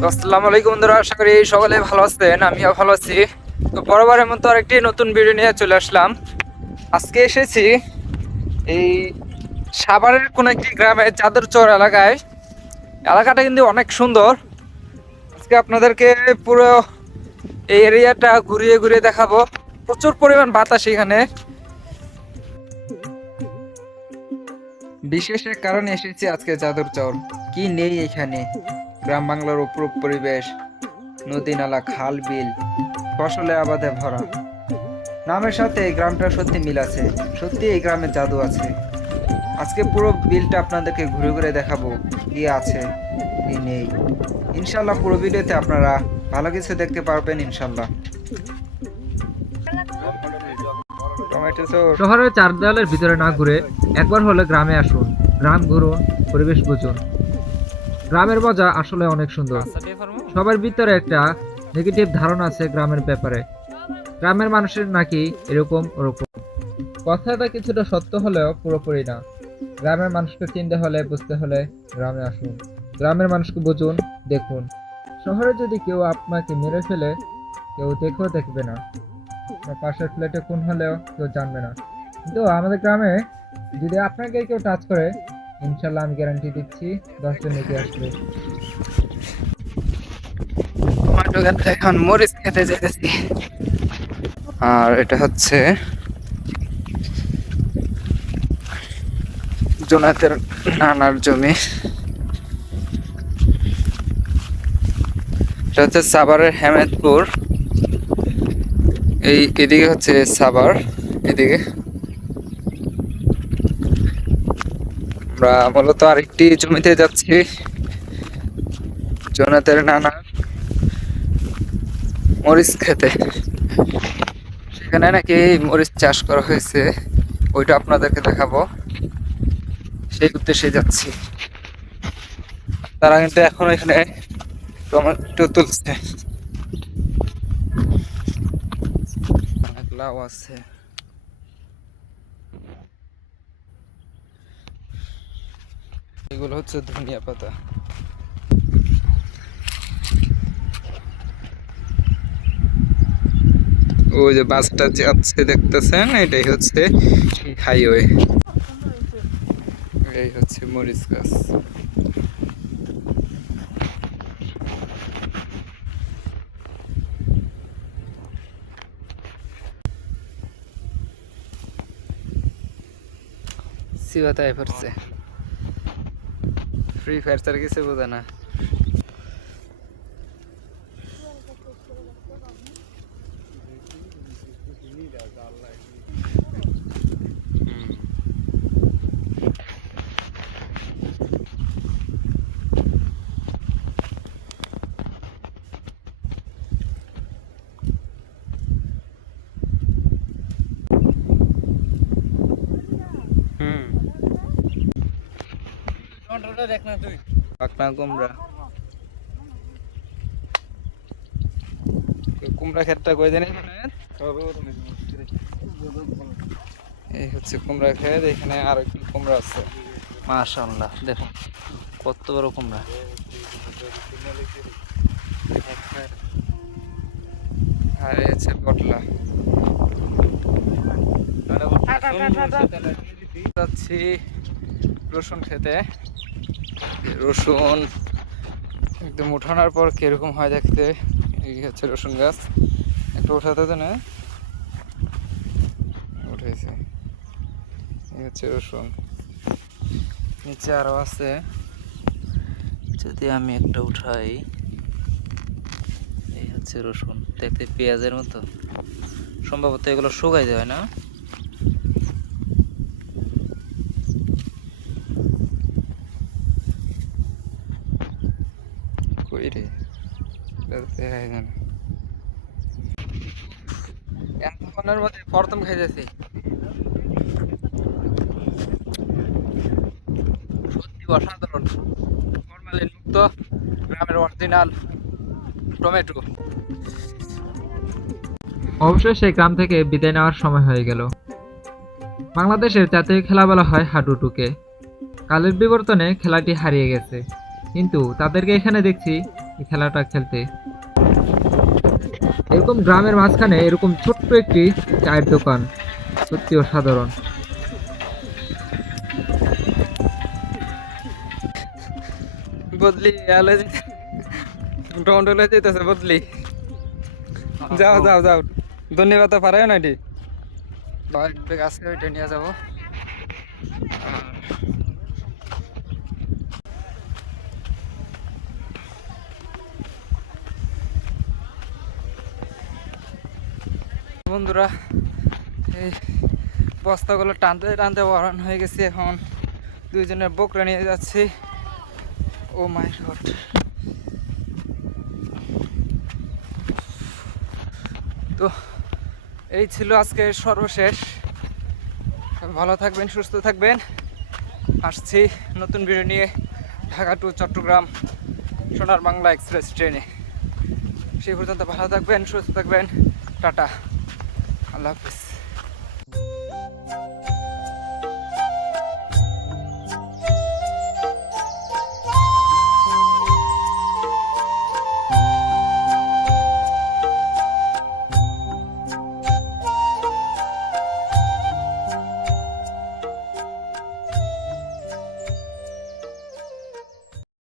তো আসসালামু আলাইকুম বন্ধুরা, আশা করি সকলে ভালো আছেন। আমিও ভালো আছি। তো বরাবরের মতো আরেকটি নতুন ভিডিও নিয়ে চলে আসলাম। আজকে এসেছি এই সাভারের কোন একটি গ্রামের চাদরচর এলাকায়। এলাকাটা কিন্তু অনেক সুন্দর। আজকে আপনাদেরকে পুরো এই এরিয়াটা ঘুরিয়ে ঘুরিয়ে দেখাবো। প্রচুর পরিমাণ বাতাস এখানে। বিশেষ এক কারণে এসেছি আজকে চাদরচর। কি নেই এখানে? গ্রাম বাংলার অপরূপ পরিবেশ, নদী নালা, খাল বিল, ফসলে আবাদে ভরা। নামের সাথে এই গ্রামটা সত্যি মিল আছে। সত্যি এই গ্রামে জাদু আছে। আজকে পুরো বিলটা আপনাদেরকে ঘুরে ঘুরে দেখাবো, কি আছে কি নেই। ইনশাল্লাহ পুরো ভিডিওতে আপনারা ভালো কিছু দেখতে পারবেন ইনশাল্লাহ। Tomato sauce. শহরের চার দেওয়ালের ভিতরে না ঘুরে একবার হলে গ্রামে আসুন। গ্রাম ঘুরুন, পরিবেশ বুঝুন। গ্রামের মজা আসলে অনেক সুন্দর। সবার ভিতরে একটা নেগেটিভ ধারণা আছে গ্রামের ব্যাপারে। গ্রামের মানুষের নাকি এরকম ওরকম। কথাটা কিছুটা সত্য হলেও পুরোপুরি না। গ্রামের মানুষকে চিনতে হলে, বুঝতে হলে গ্রামে আসুন। গ্রামের মানুষকে বুঝুন, দেখুন। শহরে যদি কেউ আপনাকে মেরে ফেলে, কেউ দেখেও দেখবে না। পাশের ফ্ল্যাটে খুন হলেও কেউ জানবে না। কিন্তু আমাদের গ্রামে যদি আপনাকে কেউ টাচ করে, ইনশাল্লাহ আমি গ্যারান্টি দিচ্ছি 10 জন এগিয়ে আসবে। টমেটো গাছে এখন মরিচ খেতে যেতেছি। আর এটা হচ্ছে জোনাতের নানার জমি। এটা হচ্ছে সাভারের হেমেদপুর। এদিকে হচ্ছে সাভার। এদিকে আমরা মূলত আরেকটি জমিতে যাচ্ছি, জোনাতের নানা মরিচ খেতে। সেখানে নাকি মরিচ চাষ করা হয়েছে, ওইটা আপনাদেরকে দেখাবো। সেই উদ্দেশ্যে যাচ্ছি। তারা কিন্তু এখন এখানে টমেটো তুলছে। অনেক লাউ আছে। এগুলো হচ্ছে ধনিয়া পাতা। ওই যে বাসটা যাচ্ছে দেখতেছেন, এটাই হচ্ছে হাইওয়ে। এই হচ্ছে মরিচ গাছ। সিবাতায় পড়ছে। ফ্রি ফায়ার ছাড়া কিছু বোঝে না। পাকনা কুমড়া। কুমড়া ক্ষেতটা কই জানি? এই হচ্ছে কুমড়া ক্ষেত। এখানে আরো কি কুমড়া আছে। মাশাআল্লাহ, দেখুন কত বড় কুমড়া। আর এই হচ্ছে পটলা। যাচ্ছি রসুন খেতে। রসুন একদম উঠানোর পর কিরকম হয় দেখতে। এই হচ্ছে রসুন গাছ। একটু উঠাতে তো না, উঠেছে। এই হচ্ছে রসুন। নিচে আরো আছে, যদি আমি একটা উঠাই। এই হচ্ছে রসুন, দেখতে পেঁয়াজের মতো। সম্ভবত এগুলো শুকাই দেয় না। কই রে, দেখাই যায় না। এতক্ষণের মধ্যে প্রথম খাইতেছি। সত্যি অসাধারণ। ফরমালিন মুক্ত গ্রামের অরিজিনাল টমেটো। অবশ্যই সেই গ্রাম থেকে বিদায় নেওয়ার সময় হয়ে গেল। বাংলাদেশের জাতীয় খেলা বলা হয় হাডুডুকে। কালের বিবর্তনে খেলাটি হারিয়ে গেছে, কিন্তু তাদেরকে এখানে দেখছি এই খেলাটা খেলতে। এরকম গ্রামের মাঝখানে এরকম ছোট্ট একটি চায়ের দোকান সত্যি অসাধারণ। বদলি আলো ডন্ডলে যেতেছে বদলি। যাও যাও যাও, ধন্যবাদ পারে না এটি আজকে ওইটা নিয়ে যাবো। বন্ধুরা, এই বস্তাগুলো টানতে টানতে ওয়ারান হয়ে গেছে। এখন দুইজনের বকরা নিয়ে যাচ্ছি। ও মাই গড। তো এই ছিল আজকে সর্বশেষ। ভালো থাকবেন, সুস্থ থাকবেন। আসছি নতুন ভিডিও নিয়ে ঢাকা টু চট্টগ্রাম সোনার বাংলা এক্সপ্রেস ট্রেনে। সেই পর্যন্ত ভালো থাকবেন, সুস্থ থাকবেন। টাটা, আল্লাহ হাফিজ।